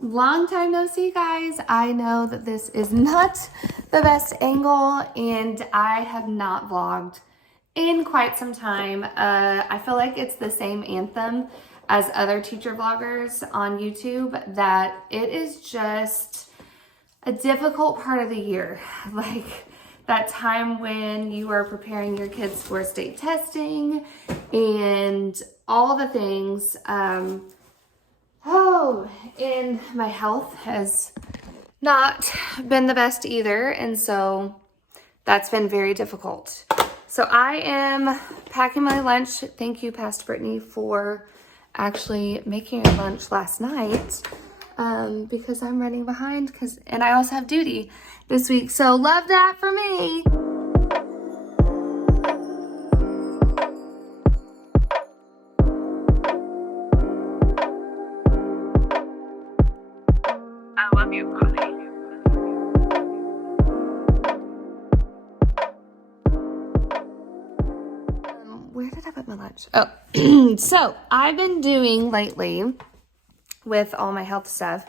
Long time no see, guys. I know that this is not the best angle and I have not vlogged in quite some time. I feel like it's the same anthem as other teacher vloggers on YouTube, that it is just a difficult part of the year. Like that time when you are preparing your kids for state testing and all the things. And my health has not been the best either, and so that's been very difficult. So I am packing my lunch. Thank you, Pastor Brittany, for actually making your lunch last night, because I'm running behind, and I also have duty this week, so love that for me. Where did I put my lunch? Oh, so I've been doing lately with all my health stuff,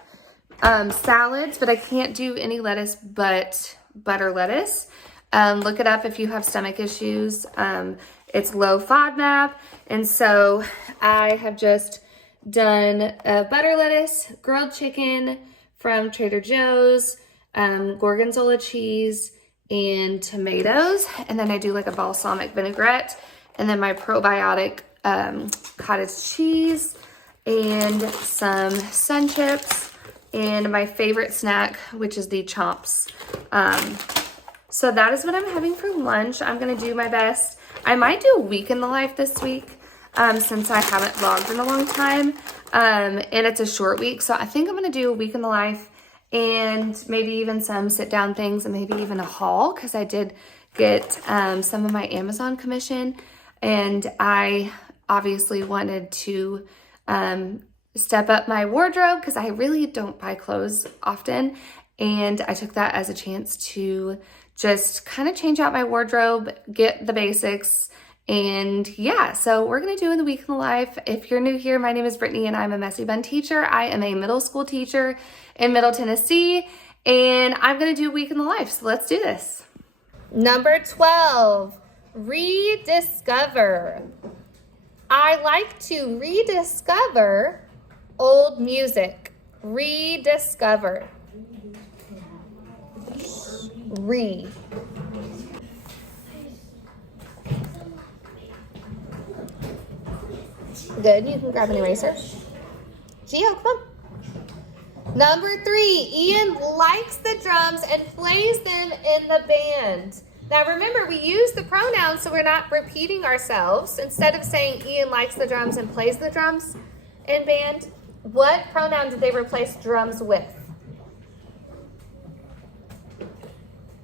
salads, but I can't do any lettuce but butter lettuce. Look it up if you have stomach issues. It's low FODMAP. And so I have just done butter lettuce, grilled chicken from Trader Joe's, gorgonzola cheese, and tomatoes. And then I do like a balsamic vinaigrette. And then my probiotic cottage cheese and some sun chips and my favorite snack, which is the chomps. So that is what I'm having for lunch. I'm gonna do my best. I might do a week in the life this week, since I haven't vlogged in a long time. And it's a short week, so I think I'm gonna do a week in the life and maybe even some sit down things and maybe even a haul, because I did get some of my Amazon commission. And I obviously wanted to step up my wardrobe because I really don't buy clothes often. And I took that as a chance to just kind of change out my wardrobe, get the basics. And yeah, so we're going to do in the week in the life. If you're new here, my name is Brittany and I'm a Messy Bun teacher. I am a middle school teacher in Middle Tennessee. And I'm going to do a week in the life. So let's do this. Number 12. Rediscover. I like to rediscover old music. Rediscover. Re. Good. You can grab an eraser. Gio, come on. Number 3. Ian likes the drums and plays them in the band. Now remember, we use the pronouns so we're not repeating ourselves. Instead of saying Ian likes the drums and plays the drums in band, what pronoun did they replace drums with?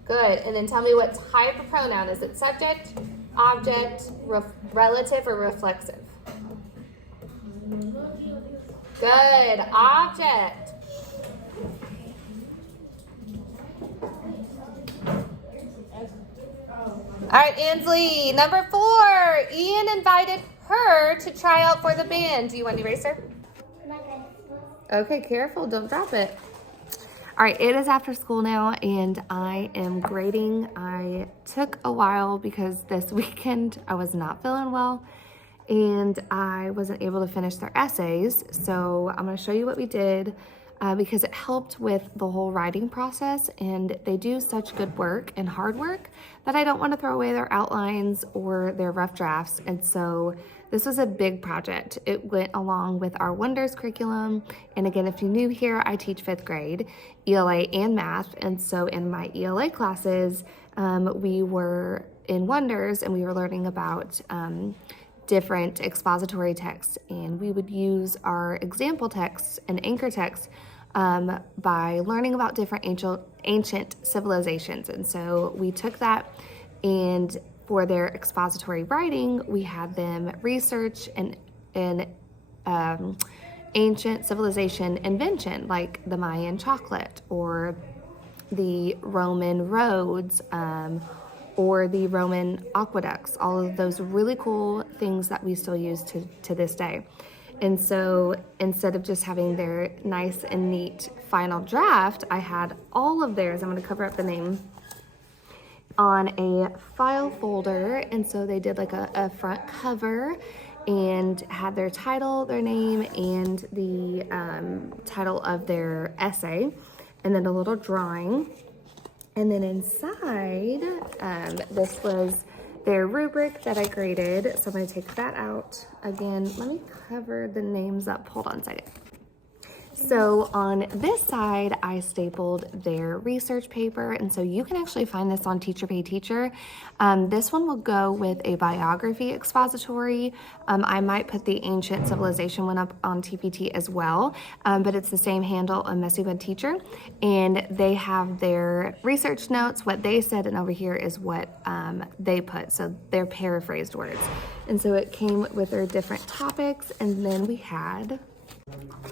Good. And then tell me what type of pronoun. Is it subject, object, relative, or reflexive? Good. Object. All right, Ansley, number 4. Ian invited her to try out for the band. Do you want an eraser? Okay, careful, don't drop it. All right, it is after school now, and I am grading. I took a while because this weekend I was not feeling well, and I wasn't able to finish their essays. So I'm going to show you what we did. Because it helped with the whole writing process, and they do such good work and hard work that I don't want to throw away their outlines or their rough drafts. And so this was a big project. It went along with our Wonders curriculum. And again, if you're new here, I teach 5th grade, ELA and math. And so in my ELA classes, we were in Wonders and we were learning about different expository texts, and we would use our example texts and anchor texts by learning about different ancient civilizations. And so we took that, and for their expository writing, we had them research an ancient civilization invention, like the Mayan chocolate or the Roman roads, or the Roman aqueducts, all of those really cool things that we still use to this day. And so instead of just having their nice and neat final draft, I had all of theirs, I'm going to cover up the name, on a file folder. And so they did like a front cover and had their title, their name, and the title of their essay, and then a little drawing. And then inside, this was their rubric that I graded. So I'm gonna take that out. Again, let me cover the names up. Hold on a second. So on this side, I stapled their research paper. And so you can actually find this on Teacher Pay Teacher. This one will go with a biography expository. I might put the ancient civilization one up on TPT as well, but it's the same handle, a Messy Bun Teacher. And they have their research notes, what they said, and over here is what they put. So they're paraphrased words. And so it came with their different topics. And then we had...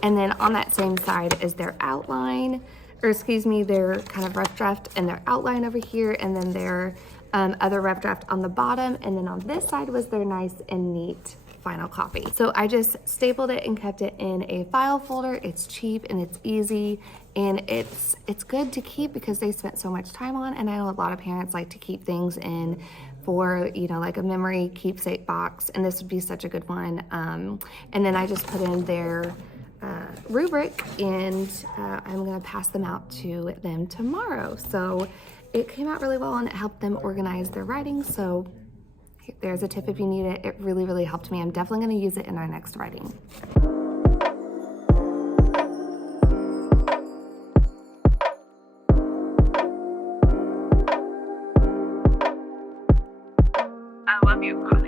And then on that same side is their outline, or excuse me, their kind of rough draft and their outline over here, and then their other rough draft on the bottom. And then on this side was their nice and neat final copy. So I just stapled it and kept it in a file folder. It's cheap and it's easy, and it's good to keep because they spent so much time on. And I know a lot of parents like to keep things in for, you know, like a memory keepsake box, and this would be such a good one. And then I just put in their rubric, and I'm gonna pass them out to them tomorrow. So it came out really well, and it helped them organize their writing. So there's a tip if you need it. It really, really helped me. I'm definitely gonna use it in our next writing. I love you, Chloe.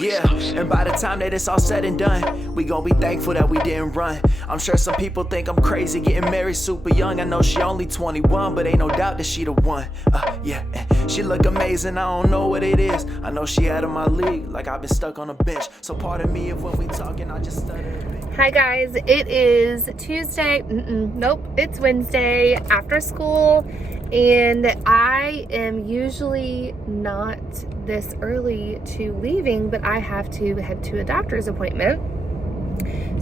Yeah, and by the time that it's all said and done, we gon' be thankful that we didn't run. I'm sure some people think I'm crazy getting married super young. I know she only 21, but ain't no doubt that she the one. Yeah, she look amazing, I don't know what it is. I know she out of my league, like I've been stuck on a bench. So pardon me if when we talking, I just stutter a bit. Hi guys, it is Tuesday, nope, it's Wednesday after school, and I am usually not this early to leaving, but I have to head to a doctor's appointment.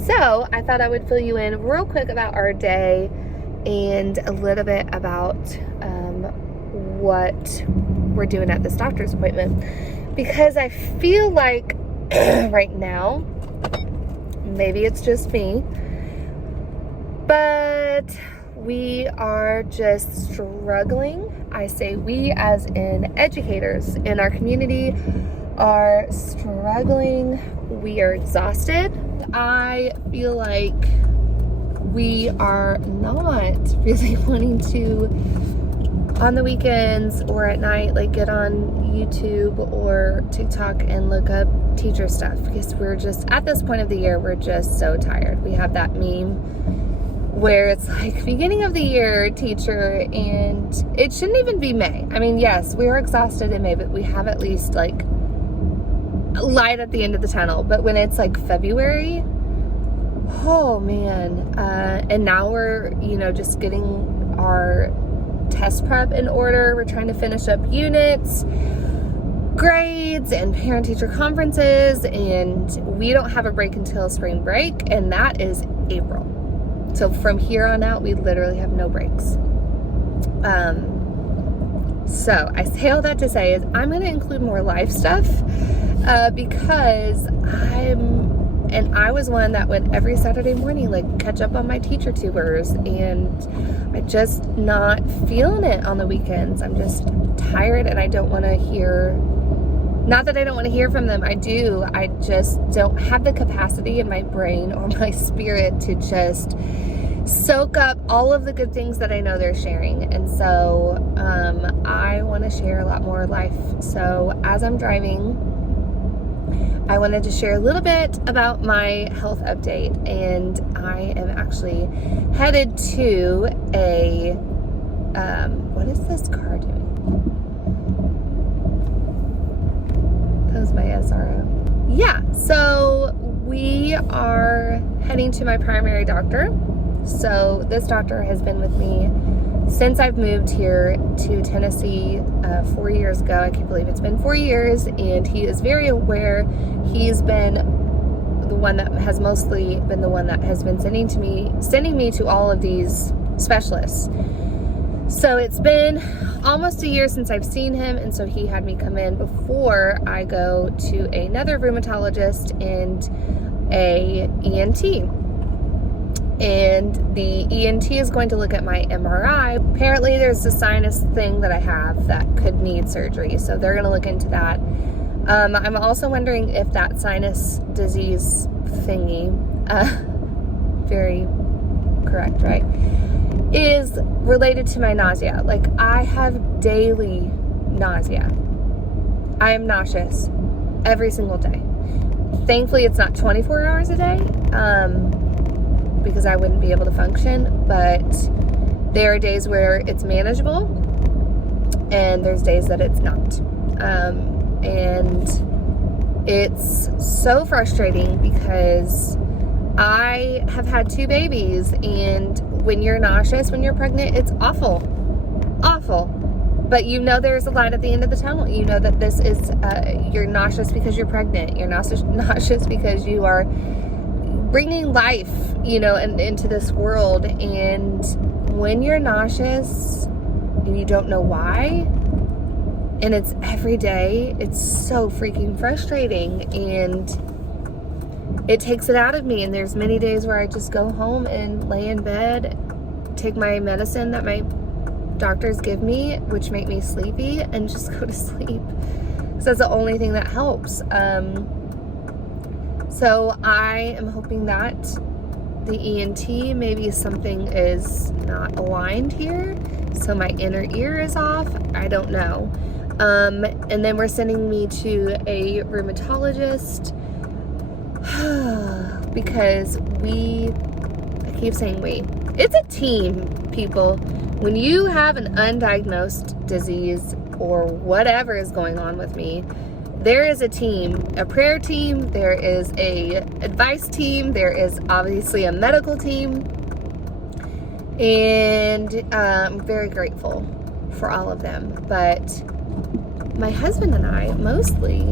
So I thought I would fill you in real quick about our day and a little bit about what we're doing at this doctor's appointment, because I feel like right now, maybe it's just me, but we are just struggling. I say we as in educators in our community are struggling. We are exhausted. I feel like we are not really wanting to, on the weekends or at night, like get on YouTube or TikTok and look up teacher stuff, because we're just, at this point of the year, we're just so tired. We have that meme where it's like beginning of the year teacher, and it shouldn't even be May. I mean, yes, we're exhausted in May, but we have at least like light at the end of the tunnel. But when it's like February, oh man. And now we're, you know, just getting our test prep in order. We're trying to finish up units, grades, and parent-teacher conferences, and we don't have a break until spring break, and that is April. So from here on out, we literally have no breaks. So I say all that to say is I'm going to include more life stuff because I was one that would every Saturday morning like catch up on my teacher tours, and I just not feeling it on the weekends. I'm just tired, and I don't want to hear, not that I don't want to hear from them, I do, I just don't have the capacity in my brain or my spirit to just soak up all of the good things that I know they're sharing. And so I want to share a lot more life. So as I'm driving, I wanted to share a little bit about my health update, and I am actually headed to a, what is this car doing? That was my SRO. Yeah, so we are heading to my primary doctor. So this doctor has been with me since I've moved here to Tennessee 4 years ago. I can't believe it's been 4 years, and he is very aware. He's been the one that has mostly been the one that has been sending me to all of these specialists. So it's been almost a year since I've seen him, and so he had me come in before I go to another rheumatologist and a ENT. And the ENT is going to look at my MRI. Apparently there's a sinus thing that I have that could need surgery, so they're going to look into that. I'm also wondering if that sinus disease thingy, very correct, right, is related to my nausea. Like, I have daily nausea. I am nauseous every single day. Thankfully, it's not 24 hours a day, because I wouldn't be able to function, but there are days where it's manageable, and there's days that it's not. And it's so frustrating because I have had 2 babies, and when you're nauseous, when you're pregnant, it's awful. Awful. But you know there's a light at the end of the tunnel. You know that this is, you're nauseous because you're pregnant. You're nauseous because you are bringing life, you know, into this world. And when you're nauseous and you don't know why, and it's every day, it's so freaking frustrating, and it takes it out of me. And there's many days where I just go home and lay in bed, take my medicine that my doctors give me, which make me sleepy, and just go to sleep. So that's the only thing that helps. So I am hoping that the ENT, maybe something is not aligned here, so my inner ear is off. I don't know. And then we're sending me to a rheumatologist because I keep saying we. It's a team, people. When you have an undiagnosed disease or whatever is going on with me, there is a team, a prayer team, there is a advice team, there is obviously a medical team, and I'm very grateful for all of them. But my husband and I, mostly,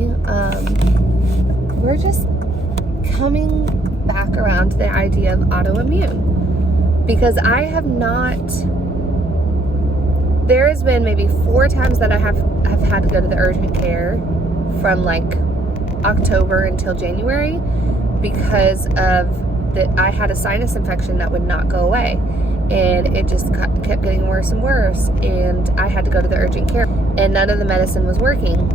we're just coming back around to the idea of autoimmune, because I have not, there has been maybe 4 times that I have had to go to the urgent care from like October until January because of I had a sinus infection that would not go away, and it just kept getting worse and worse, and I had to go to the urgent care, and none of the medicine was working.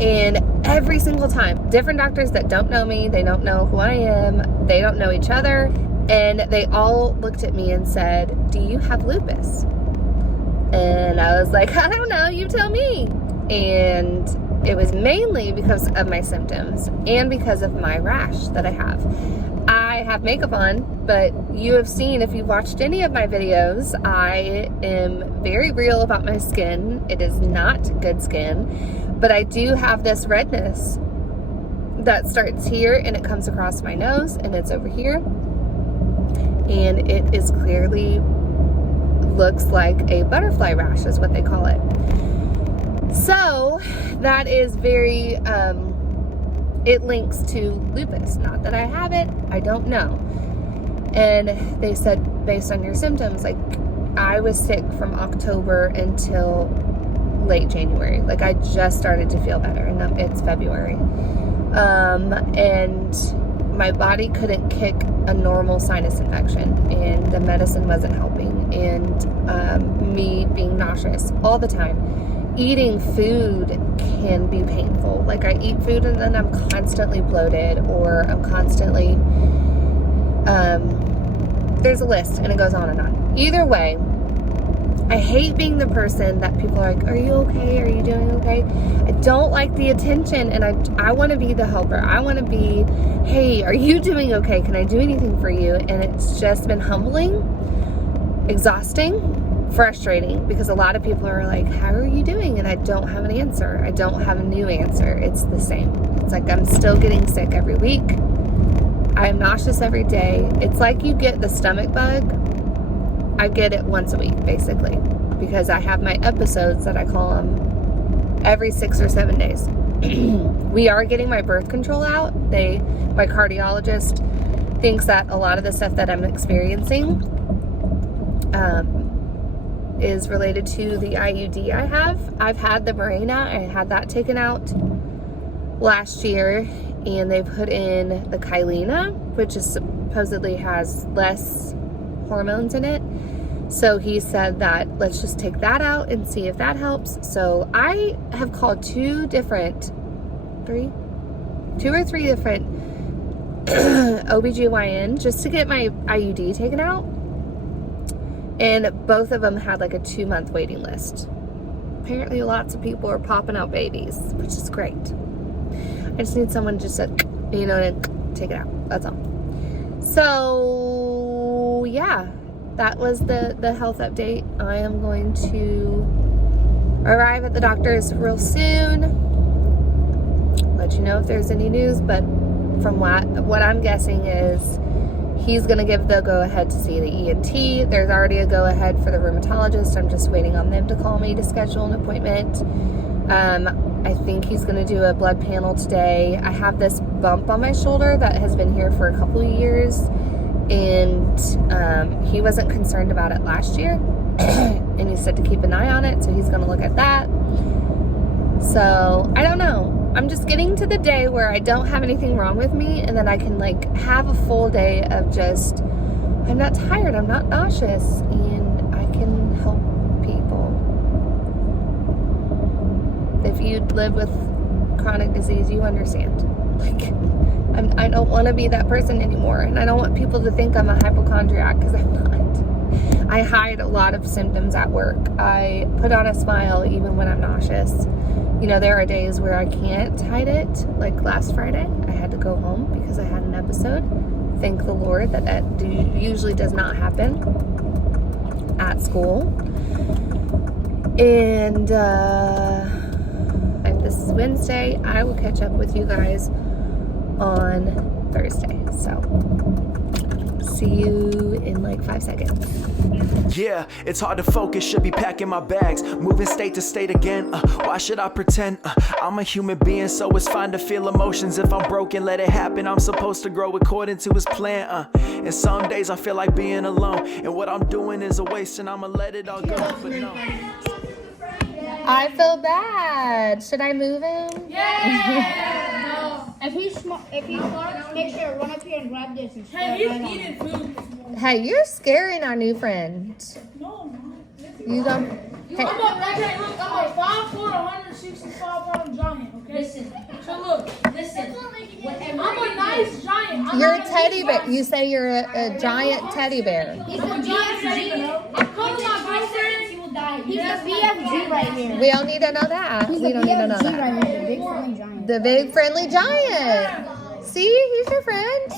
And every single time, different doctors that don't know me, they don't know who I am, they don't know each other, and they all looked at me and said, "Do you have lupus?" And I was like, "I don't know, you tell me." And it was mainly because of my symptoms and because of my rash that I have. I have makeup on, but you have seen, if you've watched any of my videos, I am very real about my skin. It is not good skin, but I do have this redness that starts here and it comes across my nose and it's over here, and it is clearly looks like a butterfly rash is what they call it. So that is very, it links to lupus. Not that I have it, I don't know. And they said, based on your symptoms, like, I was sick from October until late January. Like, I just started to feel better, and it's February. And my body couldn't kick a normal sinus infection, and the medicine wasn't helping, and me being nauseous all the time. Eating food can be painful. Like, I eat food and then I'm constantly bloated, or I'm constantly, there's a list and it goes on and on. Either way, I hate being the person that people are like, "Are you okay? Are you doing okay?" I don't like the attention, and I want to be the helper. I want to be, "Hey, are you doing okay? Can I do anything for you?" And it's just been humbling, exhausting, frustrating, because a lot of people are like, "How are you doing?" And I don't have an answer. I don't have a new answer. It's the same. It's like I'm still getting sick every week. I am nauseous every day. It's like you get the stomach bug I get it once a week, basically, because I have my episodes that I call them every 6 or 7 days. We are getting my birth control out. My cardiologist thinks that a lot of the stuff that I'm experiencing is related to the IUD I have. I've had the Mirena. I had that taken out last year, and they put in the Kyleena, which is supposedly has less hormones in it. So he said that let's just take that out and see if that helps. So I have called 2 or 3 different OBGYN just to get my IUD taken out. And both of them had like a 2-month waiting list. Apparently lots of people are popping out babies, which is great. I just need someone just to, to take it out. That's all. So yeah, that was the health update. I am going to arrive at the doctor's real soon. Let you know if there's any news, but from what I'm guessing is he's going to give the go-ahead to see the ENT. There's already a go-ahead for the rheumatologist. I'm just waiting on them to call me to schedule an appointment. I think he's going to do a blood panel today. I have this bump on my shoulder that has been here for a couple of years, and he wasn't concerned about it last year, and he said to keep an eye on it, so he's going to look at that. So, I don't know. I'm just getting to the day where I don't have anything wrong with me, and then I can have a full day of just, I'm not tired, I'm not nauseous, and I can help people. If you live with chronic disease, you understand. I don't want to be that person anymore, and I don't want people to think I'm a hypochondriac, because I'm not. I hide a lot of symptoms at work. I put on a smile even when I'm nauseous. There are days where I can't hide it. Like last Friday, I had to go home because I had an episode. Thank the Lord that usually does not happen at school. And this is Wednesday. I will catch up with you guys on Thursday. So, see you in 5 seconds. Yeah, it's hard to focus, should be packing my bags, moving state to state again. Why should I pretend? I'm a human being, so it's fine to feel emotions. If I'm broken, let it happen. I'm supposed to grow according to his plan. And some days I feel like being alone, and what I'm doing is a waste, and I'ma let it all go. But no. I feel bad. Should I move him? Yeah! If he's smart, make sure to run up here and grab this and Hey, he's eating food. Hey, you're scaring our new friend. No, You don't. Hey. I'm a 5'4", 165-pound giant, okay? Listen. So look. Listen. I'm a nice giant. You're a teddy bear. You say you're a giant teddy bear. He's a BFG. I'm calling my girlfriend. He will die. He's a BFG right here. We don't need to know that. We don't need to know that. Right here. Big friendly giant. The big friendly giant. See, he's your friend.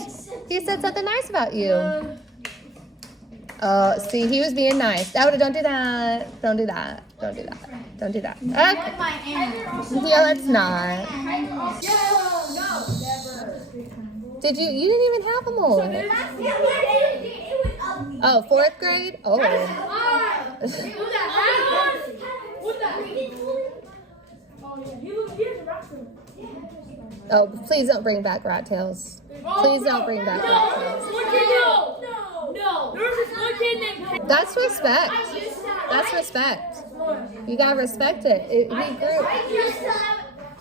He said something nice about you. Oh, see, he was being nice. Oh, don't do that. Don't do that. Don't do that. Don't do that. Okay. Yeah, let's not. Did you? You didn't even have them all. Oh, 4th grade? Oh. Oh, please don't bring back rat tails. Please don't bring back rat tails. No. There's this one kid named. That's respect. That's respect. You gotta respect it. He grew.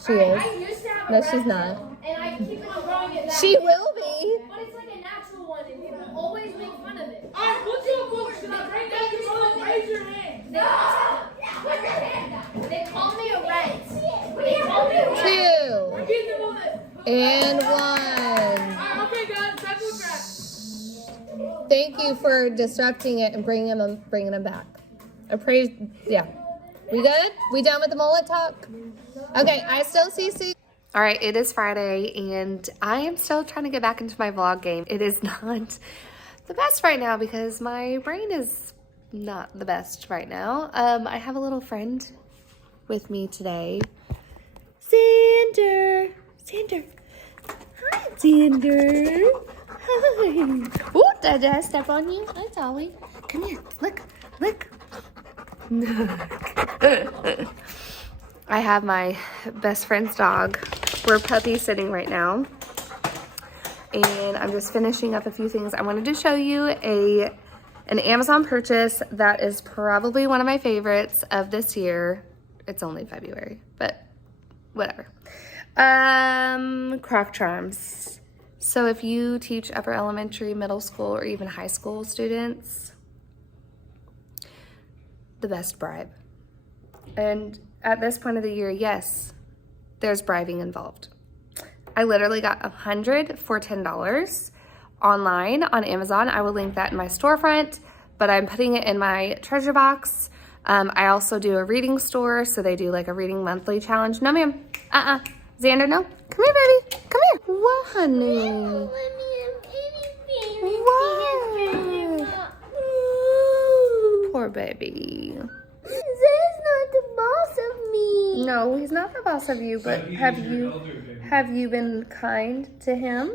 She is. No, she's not. And I keep on growing it back. She will be. But it's like a natural one, and people always make fun of it. Alright, put you a book. Should I bring that to you? Raise your hand. No! Put your hand down. They call me a rat. They call me a rat. 2 and 1. Alright, okay, guys, back on track. Thank you for disrupting it and bringing them back. Yeah. We good? We done with the mullet talk? Okay, I still see Sue. All right, it is Friday, and I am still trying to get back into my vlog game. It is not the best right now because my brain is not the best right now. I have a little friend with me today. Xander. Hi, Xander. Hi. Oh, did I step on you? Hi, Ollie. Come here. Look. Look. I have my best friend's dog. We're puppy sitting right now. And I'm just finishing up a few things. I wanted to show you an Amazon purchase that is probably one of my favorites of this year. It's only February, but whatever. Croc charms. So if you teach upper elementary, middle school, or even high school students, the best bribe. And at this point of the year, yes, there's bribing involved. I literally got 100 for $10 online on Amazon. I will link that in my storefront, but I'm putting it in my treasure box. I also do a reading store, so they do like a reading monthly challenge. No, ma'am. Xander, no. Come here, baby. Come here. What, honey? What? Poor baby. Zay's not the boss of me. No, he's not the boss of you, but have you been kind to him?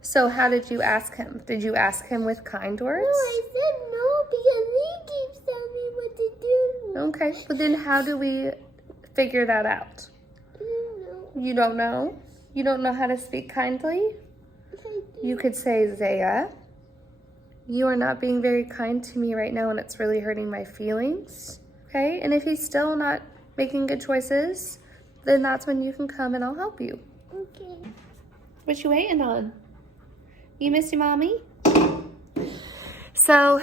So how did you ask him? Did you ask him with kind words? No, I said no because he keeps telling me what to do. Okay, but then how do we figure that out? You don't know? You don't know how to speak kindly? You could say, Zaya, you are not being very kind to me right now and it's really hurting my feelings. Okay, and if he's still not making good choices, then that's when you can come and I'll help you. Okay. What you waiting on? You miss your mommy? So,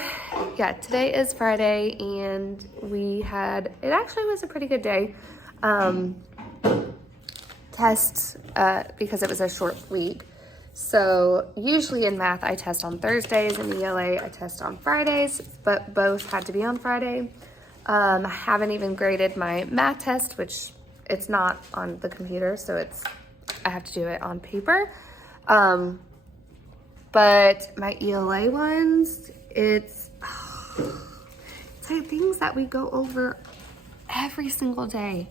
yeah, today is Friday and it actually was a pretty good day. Tests, because it was a short week. So usually in math, I test on Thursdays. In ELA, I test on Fridays, but both had to be on Friday. I haven't even graded my math test, which it's not on the computer, so I have to do it on paper. But my ELA ones, it's like things that we go over every single day.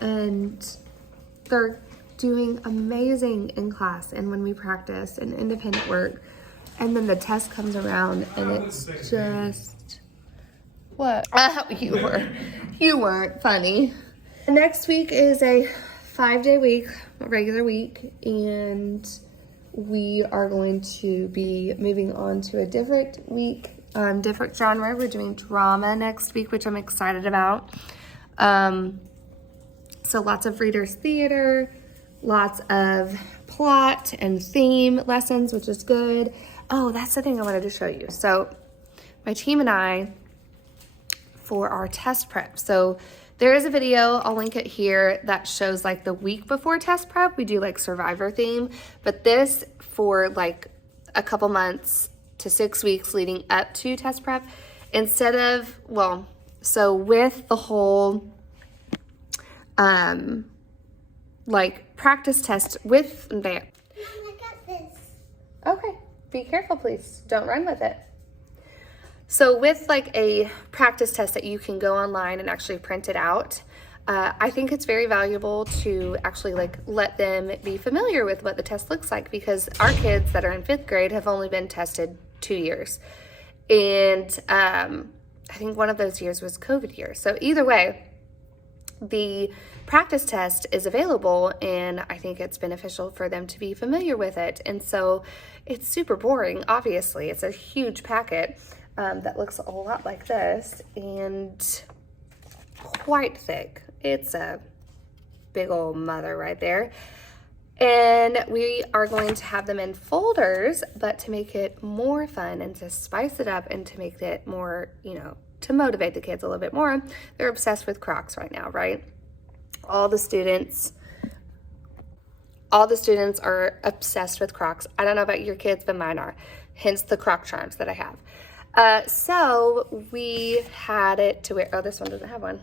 And they're doing amazing in class and when we practice and independent work. And then the test comes around and it's just, what? You weren't funny. Next week is a 5-day week, a regular week, and we are going to be moving on to a different week, different genre. We're doing drama next week, which I'm excited about. So lots of readers theater, lots of plot and theme lessons, which is good. Oh, that's the thing I wanted to show you. So my team and I, for our test prep. So there is a video, I'll link it here, that shows like the week before test prep. We do like Survivor theme, but this for like a couple months to 6 weeks leading up to test prep, instead of, so with the whole like practice test with that. I got this. Okay, be careful please. Don't run with it. So with like a practice test that you can go online and actually print it out, I think it's very valuable to actually like let them be familiar with what the test looks like, because our kids that are in 5th grade have only been tested 2 years. And I think one of those years was COVID year. So either way, the practice test is available and I think it's beneficial for them to be familiar with it. And so it's super boring, obviously. It's a huge packet that looks a lot like this and quite thick. It's a big old mother right there. And we are going to have them in folders, but to make it more fun and to spice it up and to make it more, to motivate the kids a little bit more, they're obsessed with Crocs right now, right? All the students are obsessed with Crocs. I don't know about your kids, but mine are. Hence the Croc charms that I have. So we had it to where, this one doesn't have one.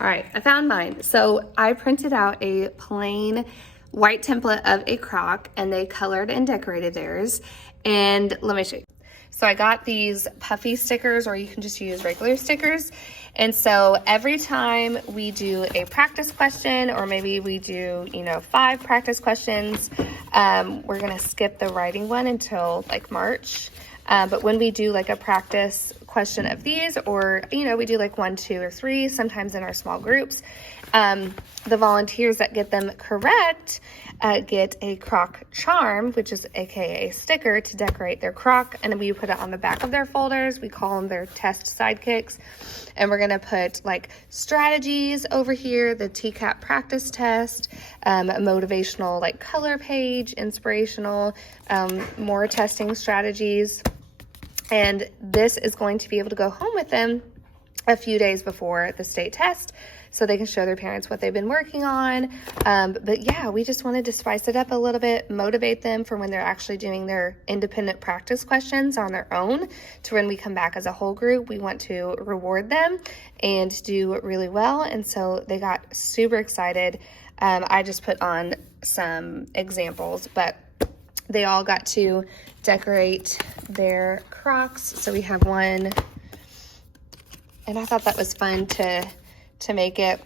All right, I found mine. So I printed out a plain white template of a Croc and they colored and decorated theirs. And let me show you. So I got these puffy stickers, or you can just use regular stickers. And so every time we do a practice question, or maybe we do, 5 practice questions, we're gonna skip the writing one until like March. But when we do like a practice question of these, or, you know, we do like 1, 2, or 3, sometimes in our small groups, the volunteers that get them correct get a Croc charm, which is AKA a sticker to decorate their Croc, and we put it on the back of their folders. We call them their test sidekicks, and we're gonna put like strategies over here, the TCAP practice test, a motivational like color page, inspirational, more testing strategies, and this is going to be able to go home with them a few days before the state test, so they can show their parents what they've been working on. But yeah, we just wanted to spice it up a little bit, motivate them for when they're actually doing their independent practice questions on their own, to when we come back as a whole group, we want to reward them and do really well. And so they got super excited. I just put on some examples, but they all got to decorate their Crocs. So we have one, and I thought that was fun to make it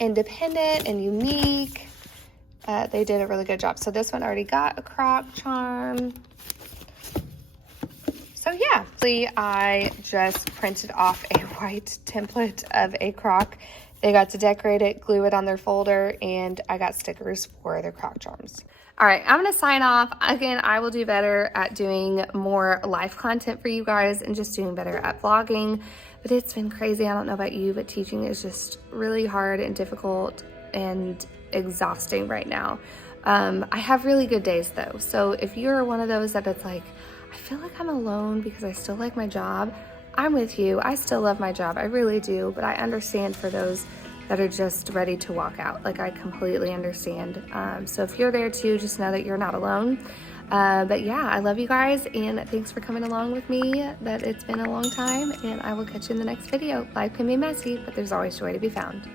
independent and unique. They did a really good job. So this one already got a Croc charm. So yeah, I just printed off a white template of a Croc. They got to decorate it, glue it on their folder, and I got stickers for their Croc charms. All right, I'm gonna sign off. Again, I will do better at doing more live content for you guys and just doing better at vlogging. But it's been crazy. I don't know about you, but teaching is just really hard and difficult and exhausting right now. I have really good days though. So if you're one of those that it's like, I feel like I'm alone because I still like my job, I'm with you. I still love my job. I really do. But I understand for those that are just ready to walk out. Like, I completely understand. So if you're there too, just know that you're not alone. But yeah, I love you guys, and thanks for coming along with me. That it's been a long time, and I will catch you in the next video. Life can be messy, but there's always joy to be found.